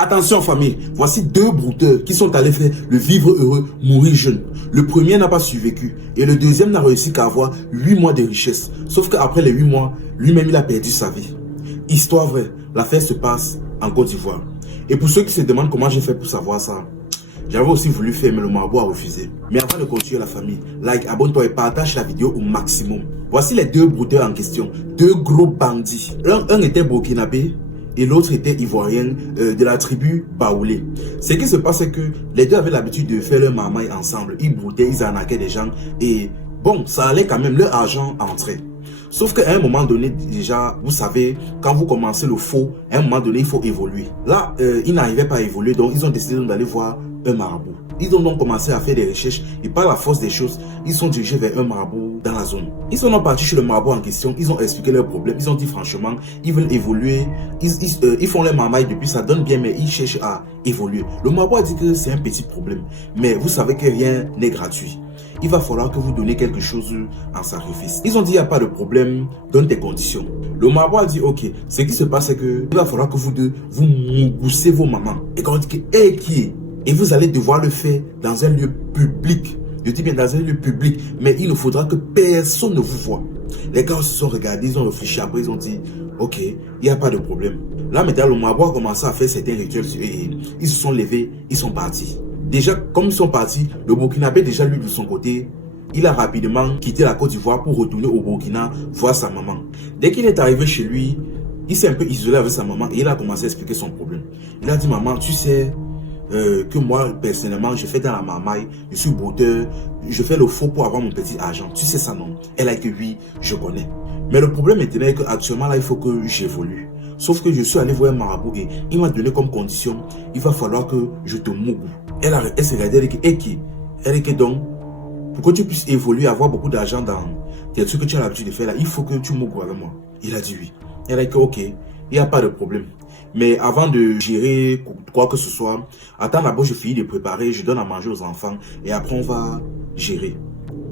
Attention famille, voici deux brouteurs qui sont allés faire le vivre heureux, mourir jeune. Le premier n'a pas survécu et le deuxième n'a réussi qu'à avoir 8 mois de richesse. Sauf qu'après les 8 mois, lui-même il a perdu sa vie. Histoire vraie, l'affaire se passe en Côte d'Ivoire. Et pour ceux qui se demandent comment j'ai fait pour savoir ça, j'avais aussi voulu faire mais le marabout a refusé. Mais avant de continuer la famille, like, abonne-toi et partage la vidéo au maximum. Voici les deux brouteurs en question, deux gros bandits. Un était burkinabé et l'autre était ivoirien de la tribu Baoulé. Ce qui se passe, c'est que les deux avaient l'habitude de faire leur marmaille ensemble. Ils broutaient, ils arnaquaient des gens et bon, ça allait quand même, leur argent entrait. Sauf qu'à un moment donné, déjà, vous savez, quand vous commencez le faux, à un moment donné, il faut évoluer. Là, ils n'arrivaient pas à évoluer, donc ils ont décidé d'aller voir un marabout. Ils ont donc commencé à faire des recherches et par la force des choses, ils sont dirigés vers un marabout dans la zone. Ils sont donc partis chez le marabout en question, ils ont expliqué leurs problèmes, ils ont dit franchement, ils veulent évoluer, ils font leur marmaille depuis, ça donne bien, mais ils cherchent à évoluer. Le marabout a dit que c'est un petit problème, mais vous savez que rien n'est gratuit. Il va falloir que vous donnez quelque chose en sacrifice. Ils ont dit, il n'y a pas de problème, donne tes conditions. Le marabout a dit, ok, ce qui se passe, c'est que il va falloir que vous deux, vous mougoussez vos mamans. Et quand on dit que, qui est? Et vous allez devoir le faire dans un lieu public. Je dis bien dans un lieu public, mais il ne faudra que personne ne vous voie. Les gars se sont regardés, ils ont réfléchi, après ils ont dit, ok, il n'y a pas de problème. Là maintenant, le marabout a commencé à faire certains rituels et ils se sont levés, ils sont partis. Déjà, comme ils sont partis, le Burkinabé, déjà lui de son côté, il a rapidement quitté la Côte d'Ivoire pour retourner au Burkina voir sa maman. Dès qu'il est arrivé chez lui, il s'est un peu isolé avec sa maman et il a commencé à expliquer son problème. Il a dit, maman, tu sais que moi, personnellement, je fais dans la marmaille, je suis brouteur, je fais le faux pour avoir mon petit argent. Tu sais ça, non? Elle a dit, oui, je connais. Mais le problème maintenant est qu'actuellement, là, il faut que j'évolue. Sauf que je suis allé voir un marabout et il m'a donné comme condition, il va falloir que je te mougue. Elle s'est regardée, elle dit que donc, pour que tu puisses évoluer, avoir beaucoup d'argent dans tes trucs que tu as l'habitude de faire là, il faut que tu mougues avec moi. Il a dit oui. Elle a dit que ok, il n'y a pas de problème. Mais avant de gérer quoi que ce soit, attends d'abord, je finis de préparer, je donne à manger aux enfants et après on va gérer.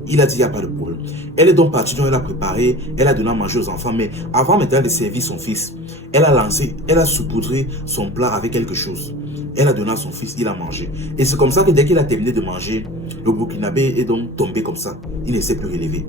Il a dit, il n'y a pas de problème. Elle est donc partie, donc elle a préparé, elle a donné à manger aux enfants, mais avant maintenant de servir son fils, elle a saupoudré son plat avec quelque chose. Elle a donné à son fils, il a mangé. Et c'est comme ça que dès qu'il a terminé de manger, le Burkinabé est donc tombé comme ça. Il ne s'est plus relevé.